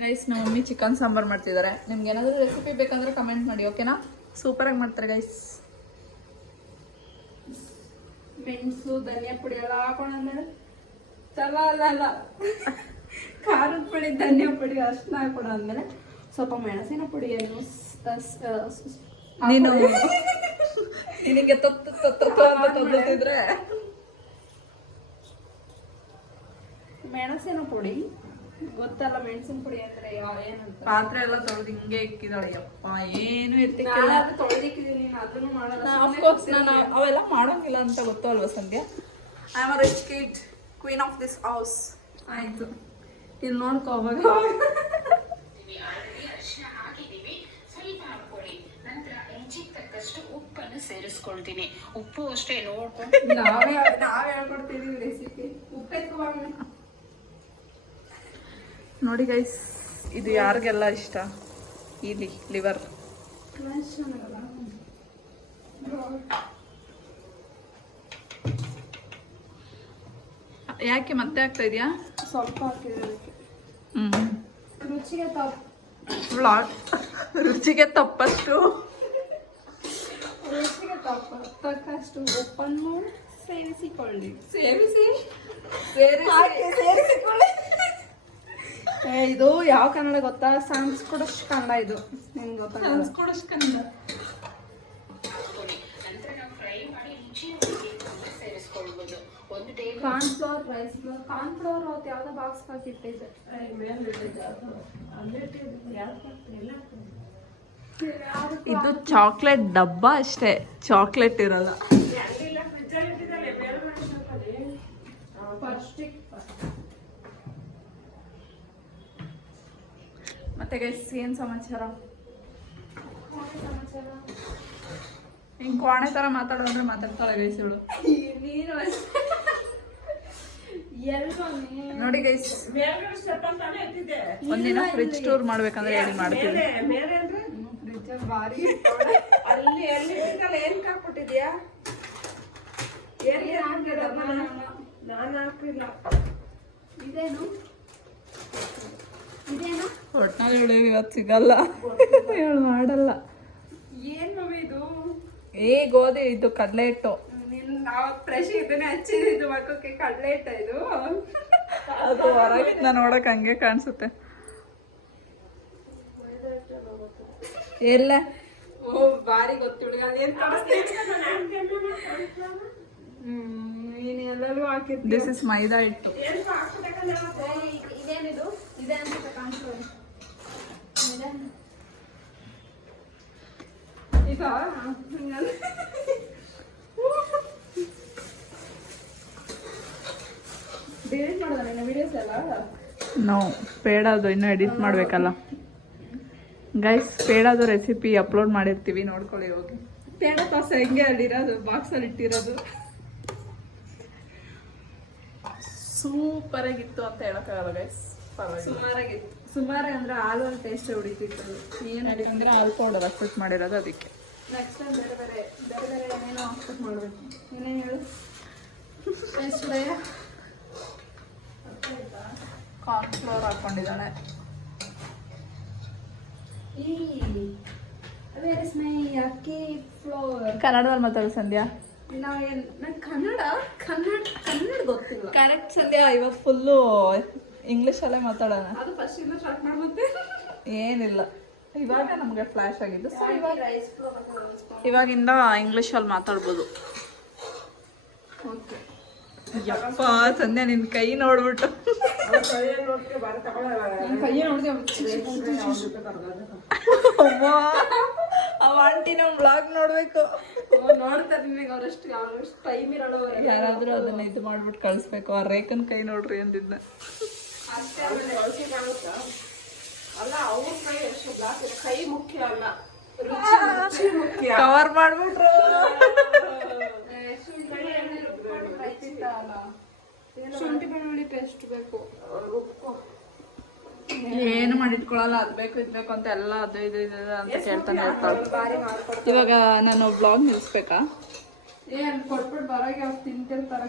Guys ನಮ್ಮ mummy chicken sambar ಮಾಡ್ತಿದ್ದಾರೆ. ನಿಮ್ಗೆ ಏನಾದರೂ ರೆಸಿಪಿ ಬೇಕಂದ್ರೆ ಕಮೆಂಟ್ ಮಾಡಿ, ಓಕೆನಾ? ಸೂಪರಾಗಿ ಮಾಡ್ತಾರೆ ಗೈಸ್. ಮೆಣಸು ಧನಿಯಾ ಪುಡಿ ಎಲ್ಲ ಹಾಕೊಂಡ್ಮೇಲೆ ಚಲೋ ಅಲ್ಲ ಖಾರದ ಪುಡಿ ಧನಿಯಾ ಪುಡಿ ಅಷ್ಟನ್ನ ಹಾಕೊಂಡಾದ್ಮೇಲೆ ಸ್ವಲ್ಪ ಮೆಣಸಿನ ಪುಡಿಯನ್ನು ನೀನು ನಿನಗೆ ತೊತ್ತಿದ್ರೆ ಮೆಣಸಿನ ಪುಡಿ ಗೊತ್ತಲ್ಲ, ಮೆಣಸಿನ ಪುಡಿ ಅಂದ್ರೆ ಏನಂತ. ಪಾತ್ರೆ ಎಲ್ಲ ತೊಳೆದು ಹಿಂಗೆ ಇಕ್ಕಿದಾಳೆ. ಯಪ್ಪ ಏನು ತೊಳೆದಿಕ್ಕಿದೀನಿ, ಅದನ್ನು ಮಾಡಲ್ಲ. ನಾನು ಅವೆಲ್ಲ ಮಾಡೋಂಗಿಲ್ಲ ಅಂತ ಗೊತ್ತು ಅಲ್ವಾ Sandhya? I am a rich kid, queen of this house. ಆಯ್ತು, ಇಲ್ಲಿ ನೋಡ್ಕೋ. ಅವಾಗ ಉಪ್ಪನ್ನು ಸೇರಿಸ್ಕೊಳ್ತೀನಿ. ಉಪ್ಪು ಅಷ್ಟೇ ನೋಡ್ಕೊಂಡು ನಾವೇ ಹೇಳ್ಕೊಡ್ತೀವಿ ರೆಸಿಪಿ. ಉಪ್ಪೆತ್ಕೊ ನೋಡಿ ಗೈಸ್, ಇದು ಯಾರಿಗೆಲ್ಲ ಇಷ್ಟ? ಇಲ್ಲಿ ಲಿವರ್ ಯಾಕೆ ಮತ್ತೆ ಆಗ್ತಾ ಇದೆಯಾ? ಸ್ವಲ್ಪ ಹಾಕಿದ್ರೆ ರುಚಿಗೆ ರುಚಿಗೆ ತಪ್ಪಷ್ಟು ತಕ್ಕಷ್ಟು ಉಪ್ಪನ್ನು ಸೇರಿಸಿಕೊಳ್ಳಿ. ಸೇರಿಸಿಕೊಳ್ಳಿ. ಇದು ಯಾವ ಕನ್ನಡ ಗೊತ್ತಾ? ಸಂಸ್ಕೃತ ಕನ್ನಡ. ಇದು ನಿಮ್ಗೆ ಗೊತ್ತಾ? Sanskrit Kannada. Cornflour, rice flour, cornflour ಅವತ್ತು ಯಾವ್ದೋ ಬಾಕ್ಸ್ ಹಾಕಿಟ್ಟಿದ್ದೆ. ಇದು ಚಾಕ್ಲೇಟ್ ಡಬ್ಬ ಅಷ್ಟೇ, ಚಾಕ್ಲೇಟ್ ಇರಲ್ಲ. ಮತ್ತೆ ಗೈಸ್ ಏನ್ ಸಮಾಚಾರ? ಹಿಂಗ್ ಕೋಣೆ ತರ ಮಾತಾಡೋದ್ರೆ ಮಾತಾಡ್ತಾಳೆ ಗೈಸ್ ಇವಳು. ನೋಡಿ ಗೈಸ್, ಒಂದಿನ ಫ್ರಿಡ್ಜ್ ಟೂರ್ ಮಾಡ್ಬೇಕಂದ್ರೆ ಹೇಳಿ ಮಾಡ್ತೀವಿ. ಅಲ್ಲಿ ಏನ್ ಹಾಕ್ಬಿಟ್ಟಿದ್ಯಾ? ನಾನು ಹಾಕಿಲ್ಲ. ಇದೇನು ಒಟ್ನಲ್ಲಿ ಹೇಳಿ ಇವತ್ತು ಸಿಗಲ್ಲ, ಹೇಳು ಮಾಡಲ್ಲ. ಏನ್ ಮಮ್ಮಿ ಇದು? ಗೋಧಿ ಇದು ಕಡಲೆ ಹಿಟ್ಟು. ನಾವು ಫ್ರೆಶ್ ಇದನ್ನೇ ಹಚ್ಚಿದ್ದು ಮಕ್ಕಕ್ಕೆ. ಕಡಲೆ ಹಿಟ್ಟ ಇದು? ಅದು ಹೊರಗಿಂದ ನೋಡಕ್ ಹಂಗೆ ಕಾಣಿಸುತ್ತೆ. ಎಲ್ಲ ಬಾರಿ ಗೊತ್ತಿಲ್ಲ. ನೀನು ಎಲ್ಲರೂ ಹಾಕಿರ್ತೀನಿ. ದಿಸ್ ಇಸ್ ಮೈದಾ ಹಿಟ್ಟು. ಇದೇನಿದು? ಇದೆ ಅಂತ ಕಾಣಿಸ್ಬೋದು. ಈಗ ಡಿಲೀಟ್ ಮಾಡೋದ ನಿನ್ನ ವಿಡಿಯೋಸ್ ಎಲ್ಲ? ನೋ, ಪೇಡಾದು ಇನ್ನೂ ಎಡಿಟ್ ಮಾಡಬೇಕಲ್ಲ ಗೈಸ್. ಪೇಡಾದು ರೆಸಿಪಿ ಅಪ್ಲೋಡ್ ಮಾಡಿರ್ತೀವಿ, ನೋಡ್ಕೊಳ್ಳಿ ಹೋಗಿ. ಪೇಡ ಪಾಸ ಹೆಂಗೆ ಅಲ್ಲಿರೋದು, ಬಾಕ್ಸಲ್ಲಿ ಇಟ್ಟಿರೋದು. ಸೂಪರ್ ಆಗಿತ್ತು ಅಂತ ಹೇಳಕ್ಕಾಗಲ್ಲ ಗೈಸ್. ಸುಮಾರಾಗಿತ್ತು. ಸುಮಾರಾಗಿ ಅಂದ್ರೆ ಹಾಲು ಟೇಸ್ಟ್ ಹೊಡಿತಿತ್ತು. ಏನು ಅಂದ್ರೆ ಹಾಲು ಪೌಡರ್ ಅಕ್ಸೆಪ್ಟ್ ಮಾಡಿರೋದು ಅದಕ್ಕೆ. ನೆಕ್ಸ್ಟ್ ಟೈಮ್ ಬೇರೆ ಬೇರೆ ಏನೇನೋ ಅಕ್ಸೆಪ್ಟ್ ಮಾಡಬೇಕು. ಏನೇನು ಹೇಳು? ಟೇಸ್ಟ್ ಭಯ. ಕಾರ್ನ್ಫ್ಲವರ್ ಹಾಕೊಂಡಿದ್ದಾಳೆ. ವೇರ್ ಇಸ್ ಮೈ ಅಕ್ಕಿ ಫ್ಲೋರ್? ಕನ್ನಡದಲ್ಲಿ ಮಾತಾಡು ಸಂಧ್ಯಾ. ನಂಗೆ ಕನ್ನಡ ಗೊತ್ತಿಲ್ಲ. ಕರೆಕ್ಟ್ ಸಂಧ್ಯಾ, ಇವತ್ತು ಫುಲ್ಲು ಇಂಗ್ಲೀಷಲ್ಲೇ ಮಾತಾಡೋಣ. ಅದು ಫಸ್ಟ್ ಇಂದ ಸ್ಟಾರ್ಟ್ ಮಾಡ್ಬೋದೇ? ಏನಿಲ್ಲ, ಇವಾಗ ನಮಗೆ ಫ್ಲಾಶ್ ಆಗಿದ್ದು. ಸೊ ಇವಾಗಿಂದ ಇಂಗ್ಲೀಷಲ್ಲಿ ಮಾತಾಡ್ಬೋದು. ಓಕೆ. ಯಪ್ಪ ಸಂಧ್ಯಾ, ನಿನ್ನ ಕೈ ನೋಡ್ಬಿಟ್ಟು ಅವ ಆಂಟಿ ನಾವು ಬ್ಲಾಗ್ ನೋಡ್ಬೇಕು. ನೋಡ್ತಾರೆ ನಿಮಗೆ. ಅವ್ರಷ್ಟು ಟೈಮ್ ಇರಲ್ಲ. ಯಾರಾದ್ರೂ ಅದನ್ನ ಇದು ಮಾಡ್ಬಿಟ್ಟು ಕಳಿಸ್ಬೇಕು. ಆ ರೇಖನ್ ಕೈ ನೋಡ್ರಿ ಅಂದಿದ್ದ. ಅಷ್ಟೇ. ಆಮೇಲೆ ಅಲ್ಲ, ಅವ್ರ ಕೈ ಎಷ್ಟು ಬ್ಲಾಕ್ ಇದೆ. ಕೈ ಮುಖ್ಯ ಅಲ್ಲ, ರುಚಿ ಮುಖ್ಯ. ಕವರ್ ಮಾಡ್ಬಿಟ್ರು. ಶುಂಠಿ ಬೆಳ್ಳುಳ್ಳಿ ಪೇಸ್ಟ್ ಬೇಕು. ಏನು ಮಾಡಿಟ್ಕೊಳಲ್ಲ, ಅದ್ ಬೇಕು ಇದ್ ಬೇಕು ಅಂತ ಎಲ್ಲ ಅದು ಇದು ಅಂತ ಕೇಳ್ತಾನೆ ಇರ್ತಾಳೆ. ಇವಾಗ ನಾನು ಬ್ಲಾಗ್ ನಿಲ್ಸ್ಬೇಕಾ? ಕೊಟ್ಬಿಟ್ಟು ಬರೋಗೆ ಅವ್ರು ತಿಂತಿರ್ತಾರೆ.